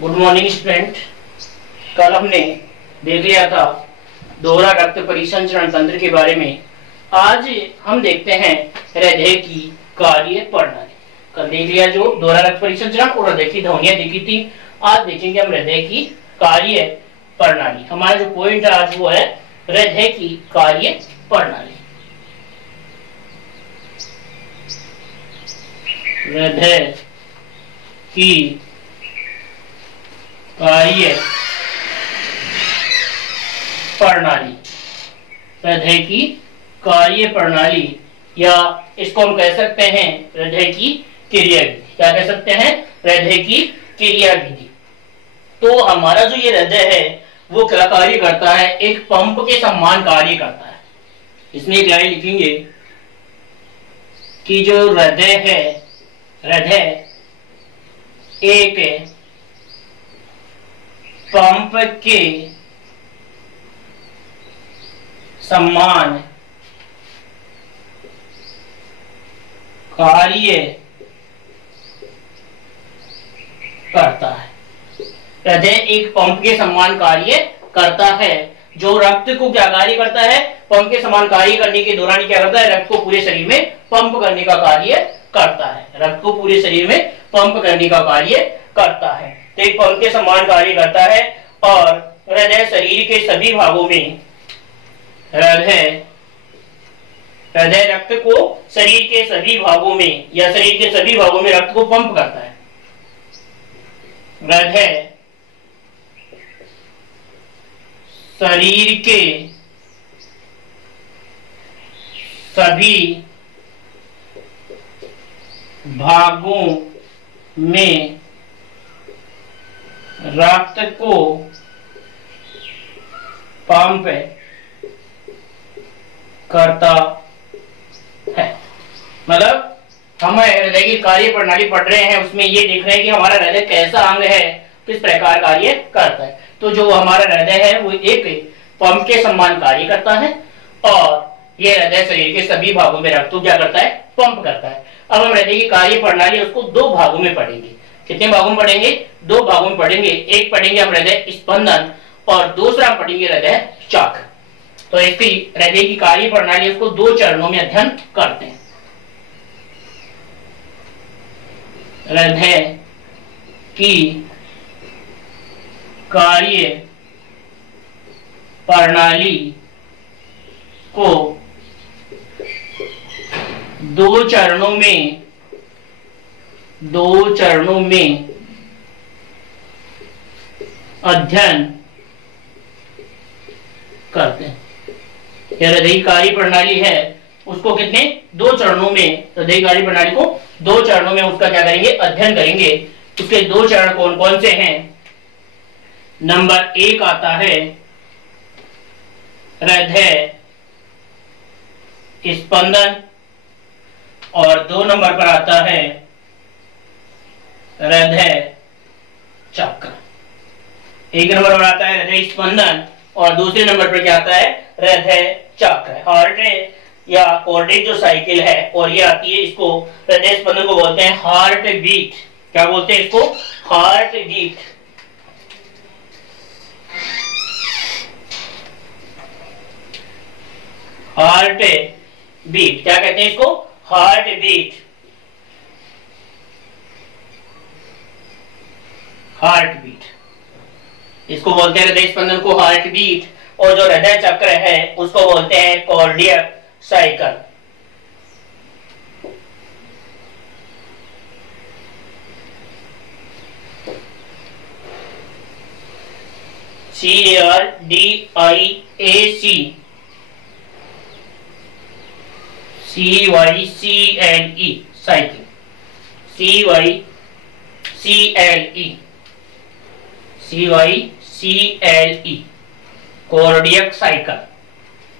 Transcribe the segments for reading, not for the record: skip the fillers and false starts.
Good morning student. कल हमने देख लिया था दोहरा रक्त परिसंचरण तंत्र के बारे में। आज हम देखते हैं हृदय की कार्य प्रणाली। कल देख लिया जो दोहरा रक्त परिसंचरण और हृदय की ध्वनियां देखी थी। आज देखेंगे हम हृदय की कार्य प्रणाली। हमारा जो पॉइंट है आज वो है हृदय की कार्य प्रणाली। हृदय की कार्य प्रणाली, हृदय की कार्य प्रणाली, या इसको हम कह सकते हैं हृदय की क्रिया विधि। क्या कह सकते हैं? हृदय की क्रिया विधि। तो हमारा जो ये हृदय है वो क्या कार्य करता है? एक पंप के समान कार्य करता है। इसमें एक लाइन लिखेंगे कि जो हृदय है, हृदय एक पंप के समान कार्य करता है। हृदय एक पंप के समान कार्य करता है जो रक्त को क्या कार्य करता है? पंप के समान कार्य करने के दौरान क्या करता है? रक्त को पूरे शरीर में पंप करने का कार्य करता है। रक्त को पूरे शरीर में पंप करने का कार्य करता है। तो एक पंप के समान कार्य करता है और हृदय शरीर के सभी भागों में हृदय रक्त को शरीर के सभी भागों में या शरीर के सभी भागों में रक्त को पंप करता है। हृदय शरीर के सभी भागों में रक्त को पंप करता है। मतलब हम हृदय की कार्य प्रणाली पढ़ रहे हैं, उसमें ये देख रहे हैं कि हमारा हृदय कैसा अंग है, किस प्रकार कार्य करता है। तो जो हमारा हृदय है वो एक पंप के समान कार्य करता है और ये हृदय शरीर के सभी भागों में रक्त को क्या करता है? पंप करता है। अब हम हृदय की कार्य प्रणाली उसको दो भागों में पढ़ेंगे। कितने भागों में पढ़ेंगे? दो भागों में पढ़ेंगे। एक पढ़ेंगे हम हृदय स्पंदन और दूसरा हम पढ़ेंगे हृदय चक्र। तो इसकी हृदय की कार्य प्रणाली उसको दो चरणों में अध्ययन करते हैं। हृदय की कार्य प्रणाली को दो चरणों में अध्ययन करते हैं। यह हृदय कार्य प्रणाली है उसको कितने? दो चरणों में, हृदय कार्य प्रणाली को दो चरणों में उसका क्या करेंगे? अध्ययन करेंगे। उसके दो चरण कौन कौन से हैं? नंबर एक आता है हृदय स्पंदन और दो नंबर पर आता है हृदय चक्र। एक नंबर पर आता है हृदय स्पंदन और दूसरे नंबर पर क्या आता है? हृदय चक्र। हार्ट या कार्डियक जो साइकिल है और ये आती है, इसको हृदय स्पंदन को बोलते हैं हार्ट बीट। क्या बोलते हैं इसको? Heart beat. हार्ट बीट क्या कहते हैं इसको? Heart beat. हार्ट बीट इसको बोलते हैं हृदय स्पंदन को हार्ट बीट, और जो हृदय चक्र है उसको बोलते हैं cardiac cycle. CARDIAC cycle. CYCLE cardiac cycle.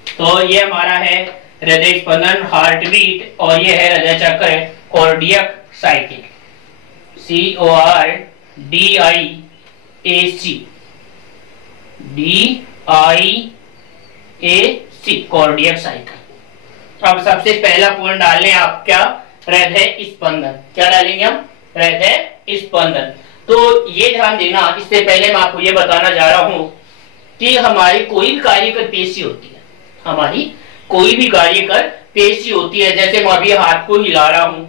तो ये हमारा है हृदय स्पंदन हार्ट बीट और ये है हृदय चक्र cardiac cycle. CORDIAC cardiac cycle. अब सबसे पहला पॉइंट डालें आप क्या? हृदय स्पंदन। क्या डालेंगे हम? हृदय स्पंदन। तो ये ध्यान देना, इससे पहले मैं आपको ये बताना जा रहा हूं कि हमारी कोई भी कार्यकर पेशी होती है, हमारी कोई भी कार्यकर पेशी होती है, जैसे मैं अभी हाथ को हिला रहा हूं,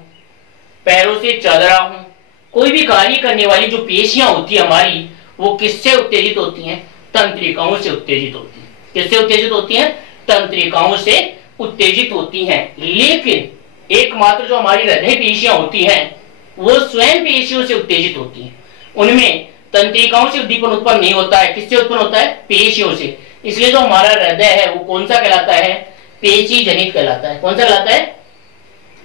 पैरों से चल रहा हूं, कोई भी कार्य करने वाली जो पेशियां होती है हमारी, वो किससे उत्तेजित होती हैं? तंत्रिकाओं से उत्तेजित होती हैं। किससे उत्तेजित होती हैं? तंत्रिकाओं से उत्तेजित होती हैं। लेकिन एकमात्र जो हमारी हृदय पेशियां होती हैं वो स्वयं पेशियों से उत्तेजित होती हैं। उनमें तंत्रिकाओं से उद्दीपन उत्पन्न नहीं होता है। किससे उत्पन्न होता है? पेशियों से। इसलिए जो हमारा हृदय है वो कौन सा कहलाता है? पेशी जनित कहलाता है। कौन सा कहलाता है?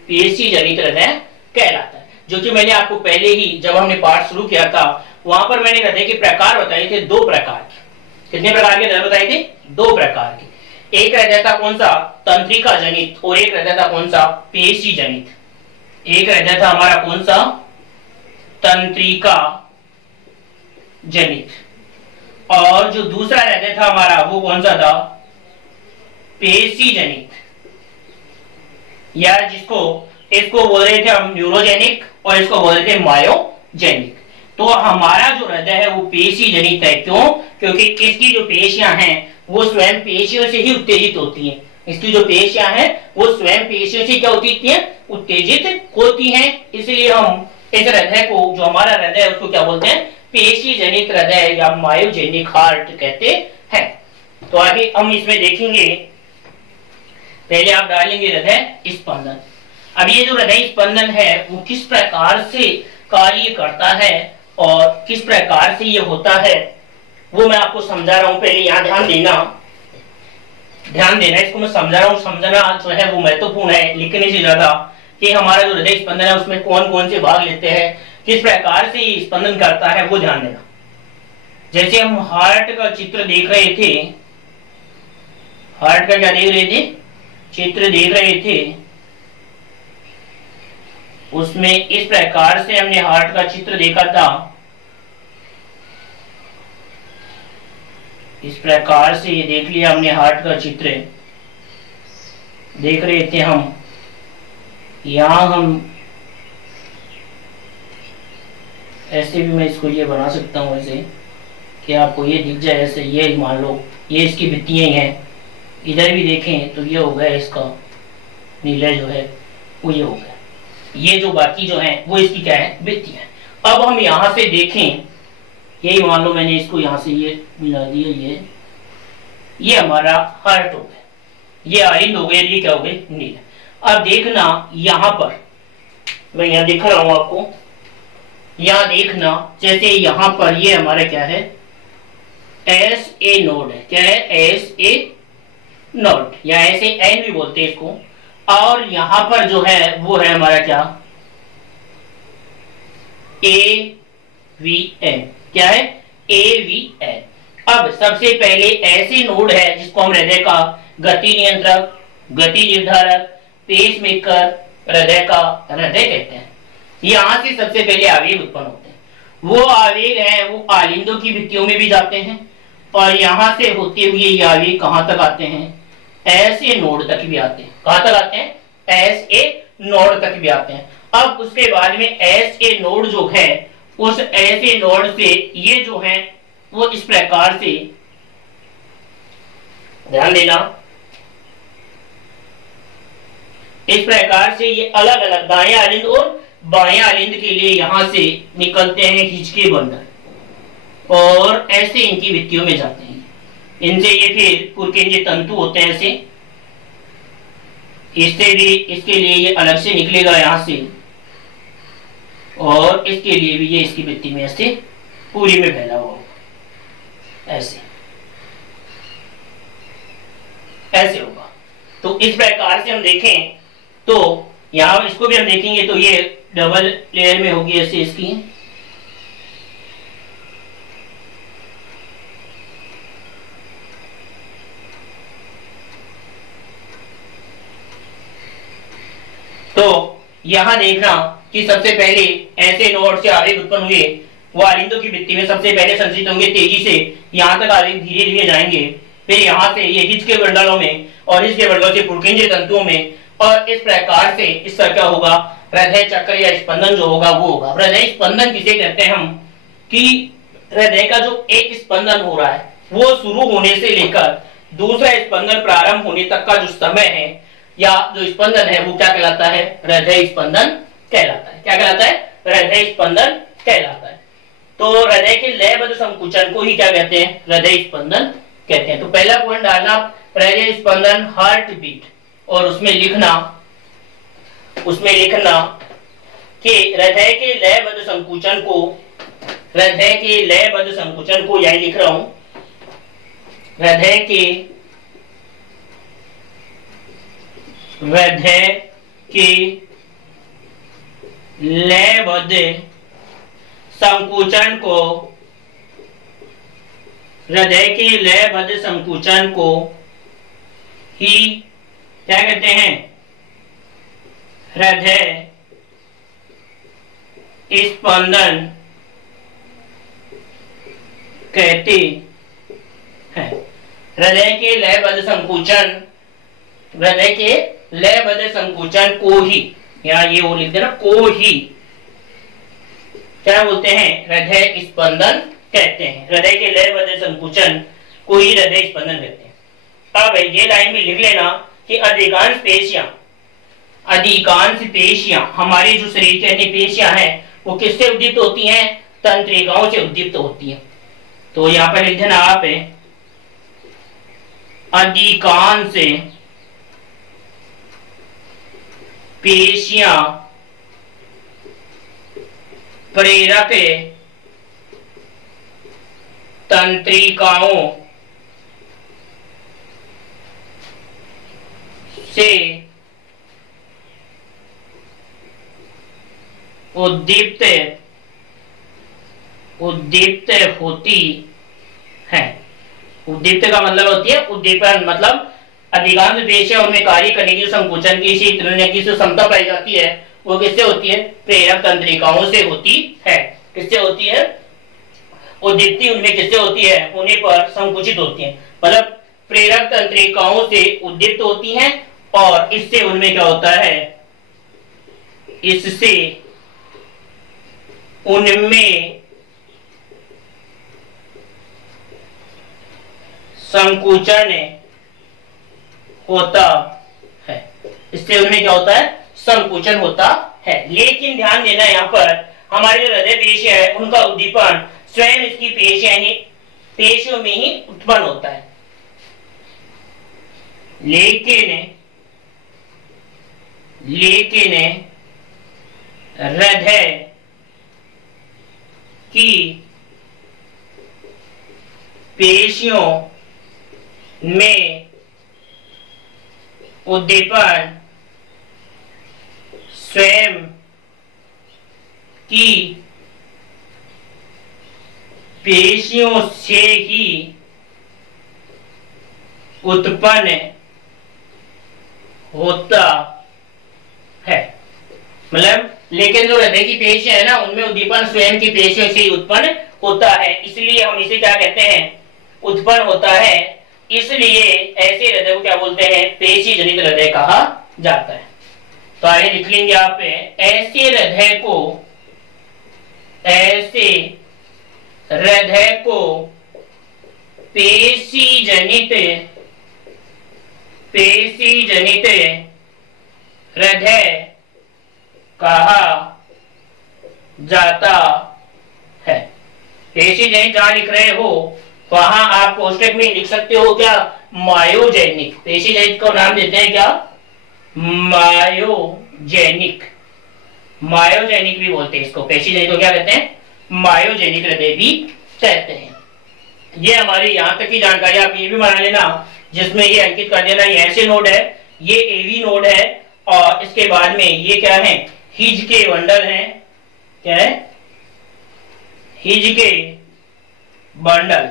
पेशी जनित हृदय कहलाता है। जो कि मैंने आपको पहले ही जब हमने पाठ शुरू किया था वहां पर मैंने हृदय के प्रकार बताए थे, 2 प्रकार के। कितने प्रकार के हृदय बताए थे? 2 प्रकार के। एक हृदय था कौन सा? तंत्रिका जनित, और एक हृदय था कौन सा? पेशी जनित। एक हृदय था हमारा कौन सा? तंत्रिका जनित, और जो दूसरा हृदय था हमारा वो कौन सा था? पेशी जनित, या इसको बोल रहे थे हम न्यूरोजेनिक और इसको बोल रहे थे मायोजेनिक। तो हमारा जो हृदय है वो पेशी जनित है। क्यों? क्योंकि इसकी जो पेशियां हैं वो स्वयं पेशियों से ही उत्तेजित होती हैं। इसकी जो पेशियां हैं वो स्वयं पेशियों से क्या होती हैं? उत्तेजित होती हैं। इसलिए हम इस हृदय को, जो हमारा हृदय है उसको क्या बोलते हैं? पेशी जनित हृदय या मायोजेनिक हार्ट कहते हैं। तो आगे हम इसमें देखेंगे, पहले आप डालेंगे हृदय स्पंदन। अब ये जो हृदय स्पंदन है वो किस प्रकार से कार्य करता है और किस प्रकार से ये होता है वो मैं आपको समझा रहा हूं। पहले यहाँ ध्यान देना, इसको मैं समझा रहा हूँ। समझना जो है वो महत्वपूर्ण है लिखने से ज्यादा, कि हमारा जो हृदय स्पंदन है उसमें कौन कौन से भाग लेते हैं, किस प्रकार से ये स्पंदन करता है, वो ध्यान देना। जैसे हम हार्ट का चित्र देख रहे थे, हार्ट का क्या देख रहे थे? चित्र देख रहे थे। उसमें इस प्रकार से हमने हार्ट का चित्र देखा था, इस प्रकार से ये देख लिया हमने हार्ट का चित्र देख रहे थे हम। यहां हम ऐसे भी मैं इसको ये बना सकता हूं ऐसे कि आपको ये दिख जाए ऐसे। ये मान लो ये इसकी भित्तियां हैं, इधर भी देखें तो ये हो गया इसका नीला जो है वो ये हो गया। ये जो बाकी जो है वो इसकी क्या है? भित्तियां। अब हम यहां से देखें, यही मान लो मैंने इसको यहां से ये मिला दिया, ये हमारा हार्ट हो गया, ये आरिंद हो गया, ये क्या हो गया? नीला। अब देखना यहां पर, मैं यहां दिखा रहा हूं आपको, यहां देखना जैसे यहां पर ये हमारा क्या है? एस ए नोड है। क्या है? एस ए नोड, या ऐसे एन भी बोलते हैं इसको। और यहां पर जो है वो है हमारा क्या? A V N. क्या है? A V N. अब सबसे पहले ऐसे नोड है जिसको हम हृदय का गति नियंत्रक, गति निर्धारक, पेस मेकर, हृदय का हृदय कहते हैं। यहां से सबसे पहले आवेग उत्पन्न होते हैं। वो आवेग है वो आलिंदों की भित्तियों में भी जाते हैं, और यहां से होते हुए ये आवेग कहां तक आते हैं? ऐसे नोड तक भी आते हैं। कहां तक आते हैं? एस ए नोड तक भी आते हैं। अब उसके बाद में एस ए नोड जो है, उस ऐसे नोड से ये जो है वो इस प्रकार से, ध्यान देना, इस प्रकार से ये अलग अलग दाएं आलिंद और बाएं आलिंद के लिए यहां से निकलते हैं खींच के बंडल, और ऐसे इनकी भित्तियों में जाते हैं। इनसे ये फिर पुरकेंद्रीय तंतु होते हैं ऐसे, इससे भी, इसके लिए ये अलग से निकलेगा यहां से, और इसके लिए भी ये इसकी भित्ति में ऐसे पूरी में फैला हुआ होगा, ऐसे ऐसे होगा। तो इस प्रकार से हम देखें तो यहां इसको भी हम देखेंगे तो ये डबल लेयर में होगी ऐसे इसकी। तो यहां देखना कि सबसे पहले ऐसे नोड से आवेग उत्पन्न हुए, वो आलिंदों की भित्ति में सबसे पहले संचित होंगे तेजी से, यहां तक आवेग धीरे धीरे जाएंगे, फिर यहां से ये हिच के बंडलों में, और इसके बंडलों से पुरकेंद्रीय तंतुओं में, और इस प्रकार से इसका क्या होगा? हृदय चक्र या स्पंदन जो होगा वो होगा। हृदय स्पंदन किसे कहते हैं हम? कि हृदय का जो एक स्पंदन हो रहा है वो शुरू होने से लेकर दूसरा स्पंदन प्रारंभ होने तक का जो समय है या जो स्पंदन है वो क्या कहलाता है? हृदय स्पंदन कहलाता है। क्या कहलाता है? हृदय स्पंदन कहलाता है। तो हृदय के लयबद्ध संकुचन को ही क्या कहते हैं? हृदय स्पंदन कहते हैं। तो पहला पॉइंट डालना हृदय स्पंदन, हार्ट बीट, और उसमें लिखना कि हृदय के लयबद्ध संकुचन को यही लिख रहा हूं, हृदय के लयबद्ध संकुचन को, हृदय के लयबद्ध संकुचन को ही क्या कहते हैं? हृदय स्पंदन कहते हैं। हृदय के लयबद्ध संकुचन को ही, यहाँ ये वो लिख देना, को ही क्या बोलते हैं? हृदय स्पंदन कहते हैं। हृदय के लयबद्ध संकुचन को ही हृदय स्पंदन कहते हैं। अब ये लाइन में लिख लेना कि अधिकांश पेशियां, हमारे जो शरीर की अन्य पेशियां हैं वो किससे उद्दीप्त होती हैं? तंत्रिकाओं से उद्दीप्त होती हैं। तो यहाँ पर लिख देना आप अधिकांश पेशियां प्रेरक तंत्रिकाओं से उद्दीप्त होती है। उद्दीप्त का मतलब होती है उद्दीपन, मतलब अधिकांश पेशियां उनमें कार्य करने की संकुचन की क्षमता पाई जाती है वो किससे होती है? प्रेरक तंत्रिकाओं से होती है। किससे होती है? उद्दीप्ति उनमें किससे होती है? होने पर संकुचित होती है, मतलब प्रेरक तंत्रिकाओं से उद्दीप्त होती हैं और इससे उनमें क्या होता है? इससे उनमें संकुचन होता है। इससे उनमें क्या होता है? संकुचन होता है। लेकिन ध्यान देना यहाँ पर हमारे जो हृदय पेशियां है उनका उद्दीपन स्वयं इसकी पेशियों में ही उत्पन्न होता है। लेकिन हृदय की पेशियों में उद्दीपन स्वयं की पेशियों से ही उत्पन्न होता है। मतलब लेकिन जो हृदय की पेशियां है ना उनमें उद्दीपन स्वयं की पेशियों से ही उत्पन्न होता है, इसलिए हम इसे क्या कहते हैं? उत्पन्न होता है। इसलिए ऐसे हृदय को क्या बोलते हैं? पेशी जनित हृदय कहा जाता है। तो आगे लिख लेंगे आप, ऐसे हृदय को पेशी जनित हृदय कहा जाता है। पेशी जनित जहां लिख रहे हो वहां आप कोष्टक में लिख सकते हो क्या? मायोजेनिक। पेशी जनित को नाम देते हैं क्या? मायोजेनिक भी बोलते हैं इसको। पेशी जनित को क्या कहते हैं? मायोजेनिक हृदय भी कहते हैं। ये हमारी यहाँ तक की जानकारी आप ये भी बना लेना, जिसमें ये अंकित कर देना, ये ऐसे नोड है, ये एवी नोड है, और इसके बाद में ये क्या है? हिज के बंडल हैं। क्या है? हिज के बंडल।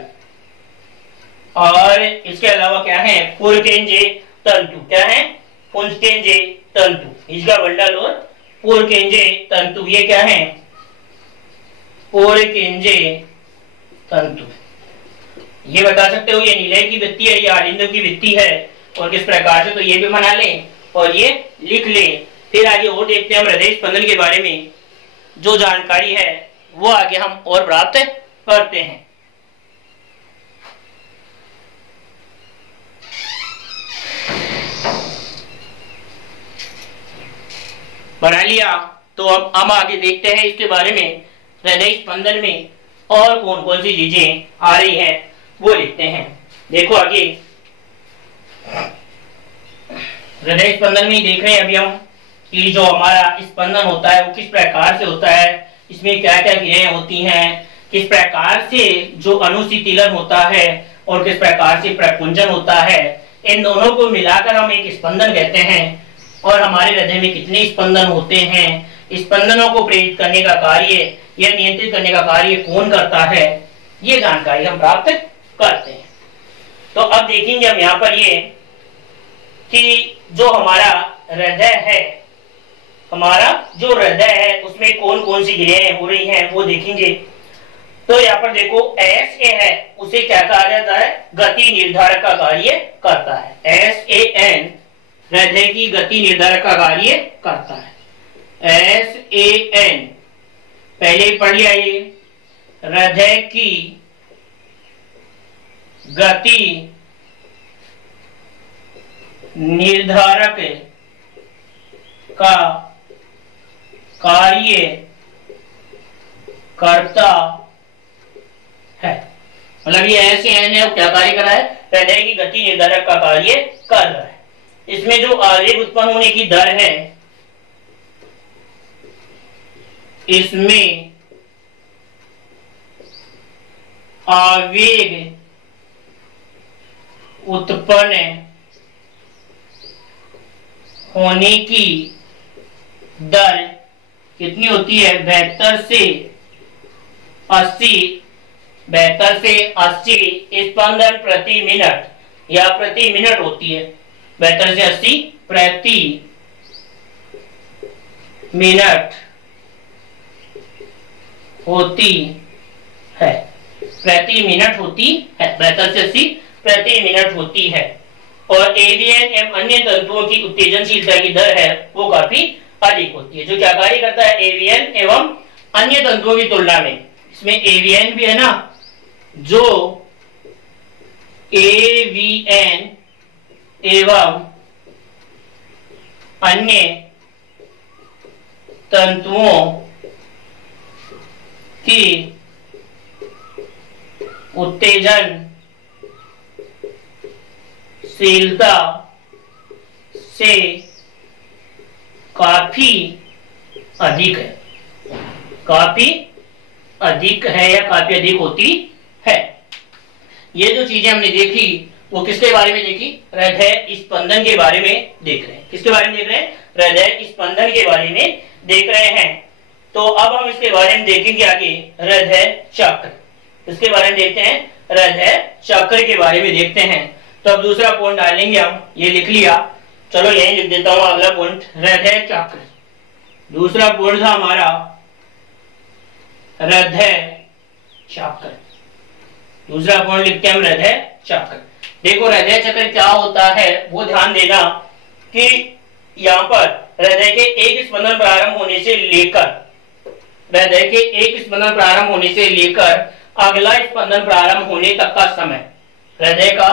और इसके अलावा क्या है? पुरकेंजे तंतु। क्या है? पुंजकेंजे तंतु। हिज का बंडल और पुरकेंजे तंतु, ये क्या है? पुरकेंजे तंतु। ये बता सकते हो ये नीले की वृत्ति है, ये आलिंदो की वृत्ति है और किस प्रकार से, तो ये भी बना लें और ये लिख लें। फिर आगे और देखते हैं हम हृदय स्पंदन के बारे में जो जानकारी है वो आगे हम और प्राप्त करते हैं। बना लिया, तो अब हम आगे देखते हैं इसके बारे में, हृदय स्पंदन में और कौन कौन सी चीजें आ रही हैं वो लिखते हैं। देखो आगे हृदय स्पंदन में देख रहे हैं अभी हम कि जो हमारा स्पंदन होता है वो किस प्रकार से होता है, इसमें क्या क्या क्रियाएं होती हैं, किस प्रकार से जो अनुशीतलन होता है और किस प्रकार से प्रकुंजन होता है, इन दोनों को मिलाकर हम एक स्पंदन कहते हैं। और हमारे हृदय में कितने स्पंदन होते हैं, स्पंदनों को प्रेरित करने का कार्य या नियंत्रित करने का कार्य कौन करता है, ये जानकारी हम प्राप्त करते हैं। तो अब देखेंगे हम यहाँ पर ये कि जो हमारा हृदय है, हमारा जो हृदय है उसमें कौन कौन सी क्रियाएं हो रही हैं वो देखेंगे। तो यहाँ पर देखो SA है, उसे क्या कहा जाता है, गति निर्धारक का कार्य करता है। SAN हृदय की गति निर्धारक का कार्य करता है। SAN पहले ही पढ़ लिया, ये हृदय की गति निर्धारक का कार्य करता है। मतलब ये SAN है, क्या कार्य कर रहा है, हृदय की गति निर्धारक का कार्य कर रहा है। इसमें जो आवेग उत्पन्न होने की दर है, इसमें आवेग उत्पन्न होने की दर कितनी होती है, 72 से 80 स्पंदन प्रति मिनट या प्रति मिनट होती है। 72 से 80 प्रति मिनट होती है, प्रति मिनट होती है, 72 से 80 प्रति मिनट होती है। और एवीएन एवं अन्य तंतुओं की उत्तेजनशीलता की दर है वो काफी अधिक होती है। जो क्या कार्य करता है, एवीएन एवं अन्य तंतुओं की तुलना में, इसमें एवीएन भी है ना, जो एवीएन एवं अन्य तंतुओं की उत्तेजनशीलता से काफी अधिक है, काफी अधिक है या काफी अधिक होती है। ये जो चीजें हमने देखी वो किसके बारे में देखी, हृदय स्पंदन के बारे में देख रहे हैं। किसके बारे में देख रहे हैं, हृदय स्पंदन के बारे में देख रहे हैं। तो अब हम इसके बारे में देखेंगे आगे हृदय चक्र। इसके बारे में देखते हैं, हृदय चक्र के बारे में देखते हैं। तो अब दूसरा पॉइंट डालेंगे हम, ये लिख लिया, चलो यही लिख देता हूं अगला पॉइंट, हृदय चक्र। दूसरा पॉइंट था हमारा हृदय चक्र। दूसरा पॉइंट लिखते हैं हम हृदय चक्र। देखो हृदय चक्र क्या होता है वो ध्यान देना कि यहाँ पर हृदय के एक स्पंदन प्रारंभ होने से लेकर, हृदय के एक स्पंदन प्रारंभ होने से लेकर अगला स्पंदन प्रारंभ होने तक का समय, हृदय का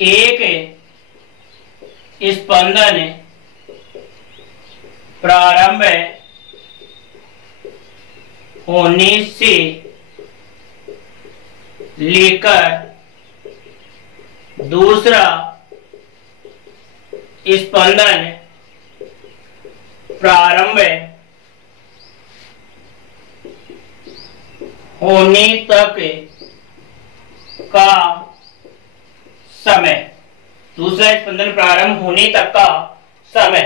एक स्पंदन प्रारंभ होने से लेकर दूसरा स्पंदन प्रारंभ होने तक का समय, दूसरा स्पंदन प्रारंभ होने तक का समय,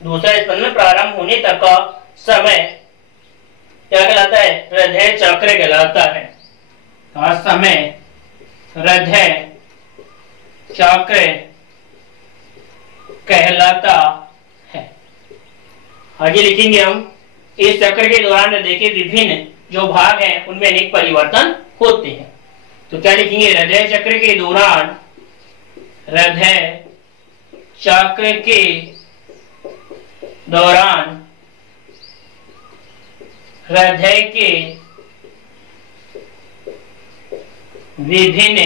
दूसरा स्पंदन प्रारंभ होने तक का समय क्या कहलाता है, हृदय चक्र कहलाता है। का समय हृदय चक्र कहलाता है। आगे लिखेंगे हम, इस चक्र के दौरान हृदय के विभिन्न जो भाग हैं उनमें अनेक परिवर्तन होते हैं। तो क्या लिखेंगे, हृदय चक्र के दौरान, हृदय चक्र के दौरान हृदय के विभिन्न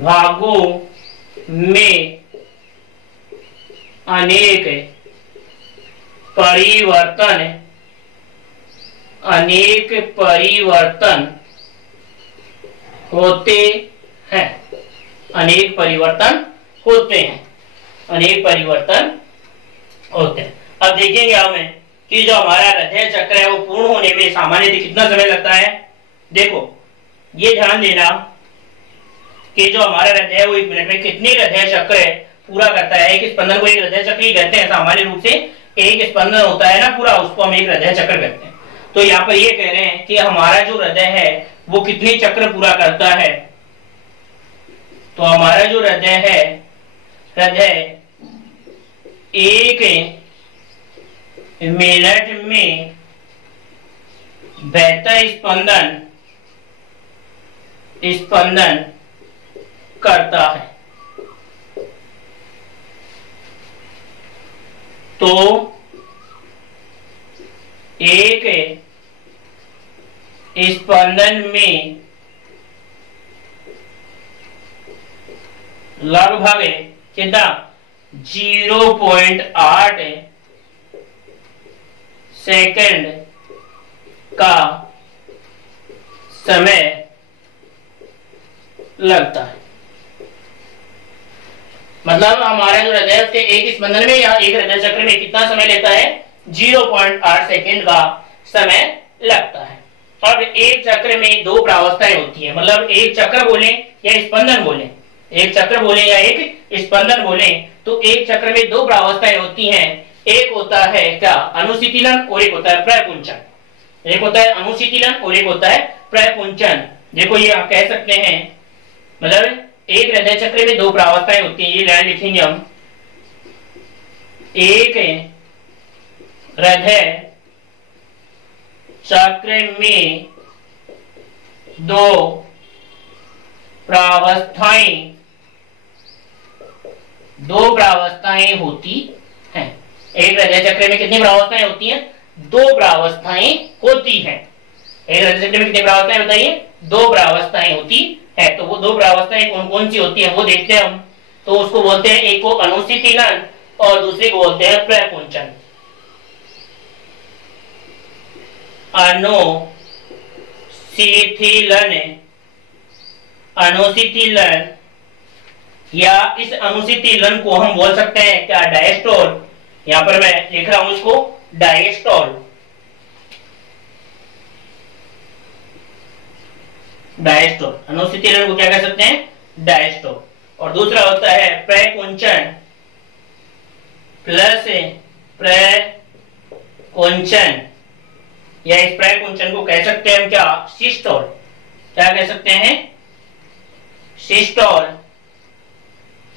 भागों में अनेक परिवर्तन होते हैं। अब देखेंगे हमें कि जो हमारा हृदय चक्र है वो पूर्ण होने में सामान्यतः कितना समय लगता है। देखो ये ध्यान देना कि जो हमारा हृदय है वो 1 मिनट में कितने हृदय चक्र पूरा करता है। एक स्पंदन को एक हृदय चक्र ही कहते हैं। सामान्य रूप से एक स्पंदन होता है ना पूरा, उसको हम एक हृदय चक्र कहते हैं। तो यहाँ पर ये कह रहे हैं कि हमारा जो हृदय है वो कितने चक्र पूरा करता है। तो हमारा जो हृदय है, हृदय 1 मिनट में 72 स्पंदन करता है। तो एक स्पंदन में लगभग कितना 0.8 सेकंड का समय लगता है। मतलब हमारा जो हृदय उसके एक स्पंदन में या एक हृदय चक्र में कितना समय लेता है, 0.8 सेकंड का समय लगता है। अब एक चक्र में 2 प्रावस्थाएं होती है। मतलब एक चक्र बोले या स्पंदन बोले, एक चक्र बोले या एक स्पंदन बोले, तो एक चक्र में 2 प्रावस्थाएं होती हैं। एक होता है क्या, अनुशीतलन, और एक होता है प्रकुंचन। एक होता है अनुशीतलन और एक होता है प्रकुंचन। देखो ये आप कह सकते हैं, मतलब एक हृदय चक्र में 2 प्रावस्थाएं होती हैं। ये लाइन लिखेंगे हम, एक हृदय चक्र में 2 प्रावस्थाएं होती हैं। एक हृदय चक्र में कितनी प्रावस्थाएं होती हैं, 2 प्रावस्थाएं होती हैं। एक हृदय चक्र में कितनी प्रावस्थाएं बताइए, 2 प्रावस्थाएं होती है। तो वो 2 प्रावस्थाएं कौन कौन सी होती हैं वो देखते हैं हम। तो उसको बोलते हैं, एक को अनुशीतलन और दूसरे को बोलते हैं प्रकुंचन। अनुशीतलन या इस अनुशीतलन को हम बोल सकते हैं क्या, डायस्टोल। यहां पर मैं लिख रहा हूं इसको डायस्टोल। डायस्टोल अनुशीतलन को क्या कह सकते हैं, डायस्टोल। और दूसरा होता है प्रकुंचन प्लस प्रकुंचन, या इस प्रकुंचन को कह सकते हैं हम क्या, सिस्टोल। क्या कह सकते हैं, सिस्टोल।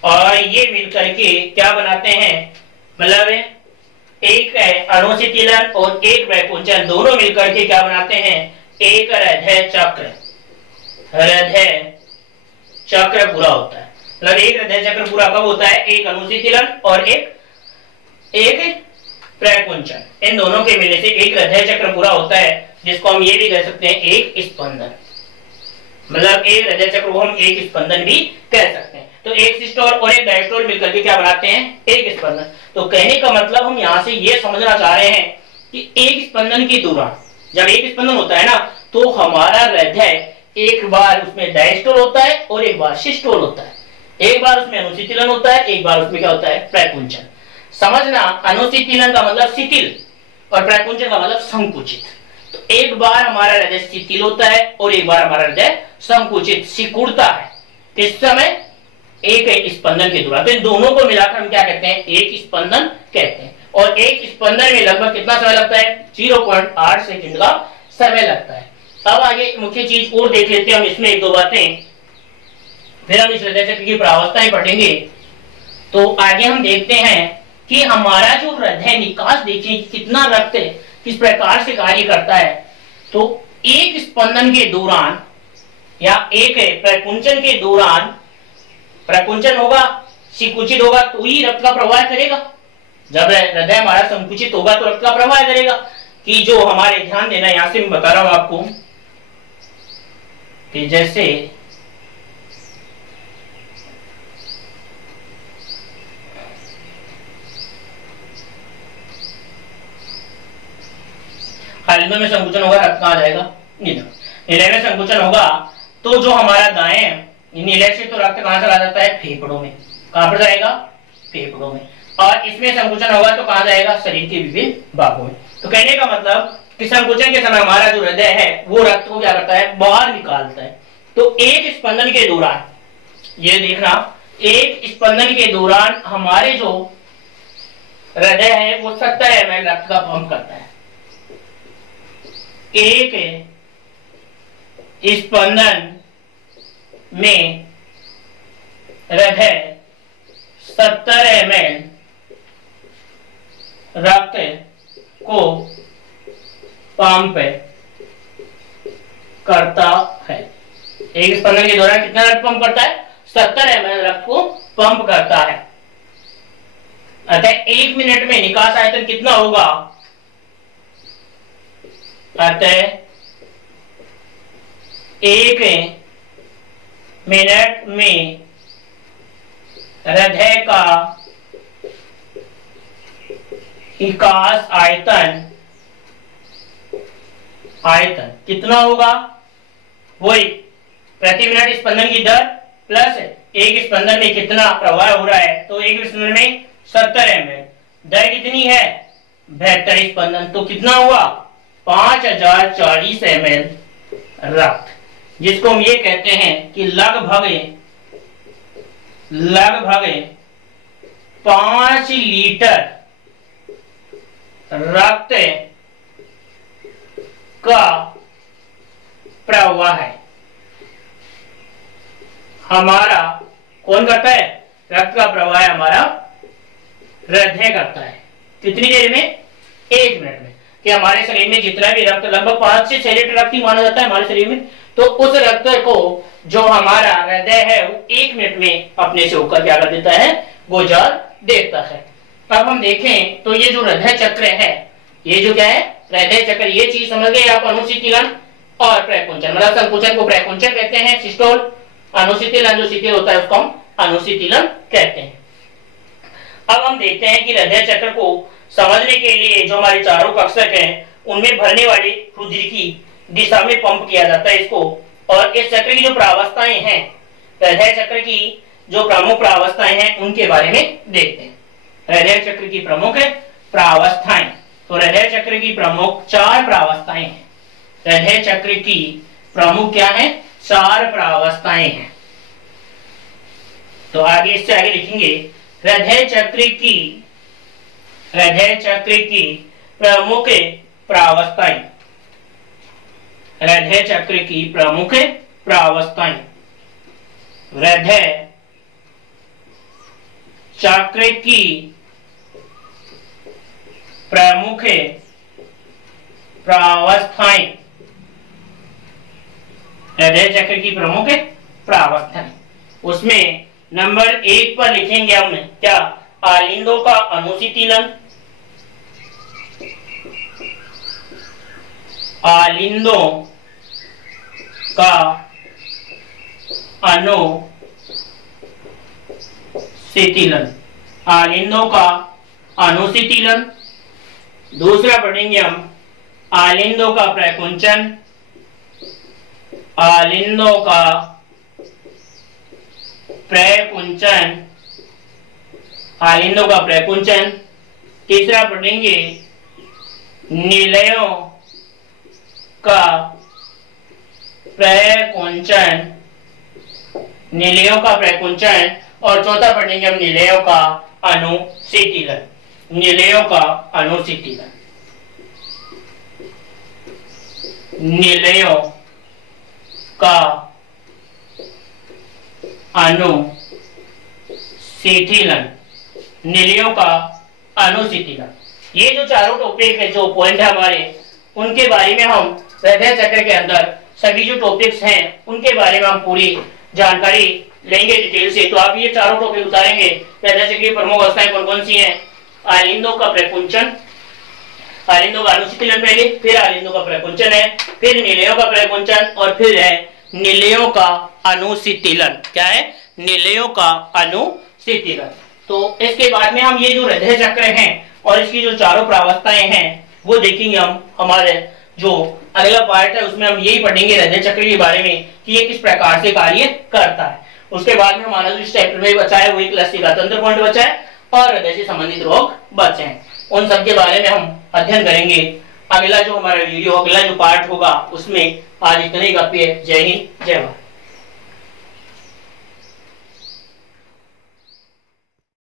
और ये मिलकर के क्या बनाते हैं, मतलब एक अनुशीतलन और एक प्रकुंचन दोनों मिलकर के क्या बनाते हैं, एक हृदय चक्र। हृदय चक्र पूरा होता है। मतलब एक हृदय चक्र पूरा कब होता है, एक अनुशीतलन और एक प्रकुंचन, इन दोनों के मिलने से एक हृदय चक्र पूरा होता है, जिसको हम ये भी कह सकते हैं एक स्पंदन। मतलब एक हृदय चक्र को हम एक स्पंदन भी कह सकते हैं। तो एक सिस्टोल और एक डायस्टोल मिलकर के क्या बनाते हैं, एक स्पंदन। तो कहने का मतलब हम यहाँ से ये समझना चाह रहे हैं कि एक स्पंदन के दौरान, जब एक स्पंदन होता है ना, तो हमारा हृदय एक बार उसमें डायस्टोल होता है और एक बार सिस्टोल होता है। एक बार उसमें अनुशीतलन होता है, एक बार उसमें क्या होता है, प्रकुंचन। समझना, अनुशीतलन का मतलब शिथिल और प्रकुंचन का मतलब संकुचित। तो एक बार हमारा हृदय शिथिल होता है और एक बार हमारा हृदय संकुचित, सिकुड़ता है। किस समय, एक स्पंदन के दौरान। तो इन दोनों को मिलाकर हम क्या कहते हैं, एक स्पंदन कहते हैं। और एक स्पंदन में लगभग कितना समय लगता है, 0.8 सेकंड का समय लगता है। अब आगे मुख्य चीज और देख लेते हैं हम इसमें 1-2 बातें, फिर हम इस हृदय चक्र की प्रावस्थाएं पढ़ेंगे। तो आगे हम देखते हैं कि हमारा जो हृदय निकास देखिए कितना रक्त किस प्रकार से कार्य करता है। तो एक स्पंदन के दौरान या एक प्रकुंचन के दौरान, प्रकुंचन होगा, संकुचित होगा तो ही रक्त का प्रवाह करेगा। जब हृदय हमारा संकुचित होगा तो रक्त का प्रवाह करेगा। कि जो हमारे, ध्यान देना, यहां से मैं बता रहा हूं आपको कि जैसे हृदय में संकुचन होगा, रक्त कहां जाएगा? निलय में संकुचन होगा तो जो हमारा दाएं निलय से तो रक्त कहां चला जाता है? फेफड़ों में। कहां पर जाएगा? फेफड़ों में। और इसमें संकुचन होगा तो कहां जाएगा? शरीर के विभिन्न भागों में। तो कहने का मतलब कि संकुचन के समय हमारा जो हृदय है वो रक्त को क्या करता है? बाहर निकालता है। तो एक स्पंदन के दौरान, ये देखना, एक स्पंदन के दौरान हमारे जो हृदय है वो 70 ml रक्त का पंप करता है। एक स्पंदन में हृदय 70 ml रक्त को पंप करता है। एक स्पंदन के दौरान कितना रक्त पंप करता है? 70 ml रक्त को पंप करता है। अतः 1 मिनट में निकास आयतन कितना होगा? अतः 1 मिनट में हृदय का निकास आयतन कितना होगा? वही प्रति मिनट स्पंदन की दर प्लस एक स्पंदन में कितना प्रवाह हो रहा है। तो एक स्पंदन में 70 ml, दर कितनी है? 72 स्पंदन। तो कितना हुआ? 5040 ml रक्त, जिसको हम ये कहते हैं कि लगभग 5 लीटर रक्त का प्रवाह है। हमारा कौन करता है? रक्त का प्रवाह हमारा हृदय करता है। कितनी देर में? 1 मिनट में। कि हमारे शरीर में जितना भी रक्त, लगभग 5 से 6 लीटर रक्त ही माना जाता है हमारे शरीर में, तो उस रक्त को जो हमारा हृदय है वो 1 मिनट में अपने से होकर क्या कर देता है? गुजार देता है। अब हम देखें तो ये जो हृदय चक्र है, ये जो क्या है? हृदय चक्र। ये चीज समझ गए आप? अनुशीतलन और प्रकुंचन, मतलब संकुचन को प्रकुंचन कहते हैं, सिस्टोल। अनुशीतलन जो शिथिल होता है उसको हम अनुशीतलन कहते हैं। अब हम देखते हैं कि हृदय चक्र को समझने के लिए जो हमारे चारों कक्षक हैं उनमें भरने वाली रुधिर की दिशा में पंप किया जाता है इसको। और इस चक्र की जो प्रावस्थाएं हैं, हृदय चक्र की जो प्रमुख प्रावस्थाएं हैं उनके बारे में देखते हैं। हृदय चक्र की प्रमुख प्रावस्थाएं, तो हृदय चक्र की प्रमुख 4 प्रावस्थाएं हैं। हृदय चक्र की प्रमुख क्या है? 4 प्रावस्थाएं हैं। तो आगे इससे आगे लिखेंगे हृदय चक्र की प्रमुख प्रावस्थाएं। हृदय चक्र की प्रमुख प्रावस्थाएं। हृदय चक्र की प्रमुख प्रावस्थाएं। हृदय चक्र की प्रमुख प्रावस्थाएं, उसमें नंबर 1 पर लिखेंगे हम क्या? आलिंदों का अनुशीतलन। आलिंदों का अनुशीतलन। आलिंदों का अनुशीतलन। दूसरा पढ़ेंगे हम आलिंदों का प्रकुंचन। आलिंदों का प्रकुंचन। आलिंदों का प्रकुंचन। तीसरा पढ़ेंगे निलयों का प्रकुंचन। निलयों का प्रकुंचन। और चौथा पढ़ेंगे हम निलयों का अनुशीतलन। निलयों का अनुशीतलन। निलयों का अनुशीतलन। निलयों का अनुशीतलन। ये जो चारों टॉपिक है, जो पॉइंट है हमारे, उनके बारे में हम हृदय चक्र के अंदर सभी जो टॉपिक्स हैं उनके बारे में हम पूरी जानकारी लेंगे डिटेल से। तो आप ये चारों टॉपिक उतारेंगे। हृदय चक्र की प्रमुख अवस्थाएं कौन कौन सी हैं? आलिंदों का प्रकुंचन, आलिंदों का अनुशीतलन पहले, फिर आलिंदों का प्रकुंचन है, फिर निलयों का प्रकुंचन और फिर है निलयों का अनुशीतलन। क्या है? निलयों का अनुशीतलन। तो इसके बाद में हम ये जो हृदय चक्र हैं और इसकी जो चारों प्रावस्थाएं हैं वो देखेंगे हम। हमारे जो अगला पार्ट है उसमें हम यही पढ़ेंगे हृदय चक्र के बारे में कि ये किस प्रकार से कार्य करता है। उसके बाद में हमारा जो इस चैप्टर में बचा है वो एक लसिका तंत्र पॉइंट बचा है और हृदय से संबंधित रोग बचे हैं। उन सब के बारे में हम अध्ययन करेंगे। अगला जो हमारा वीडियो, अगला जो पार्ट होगा उसमें आज इतने ही काफी है। जय हिंद, जय भारत।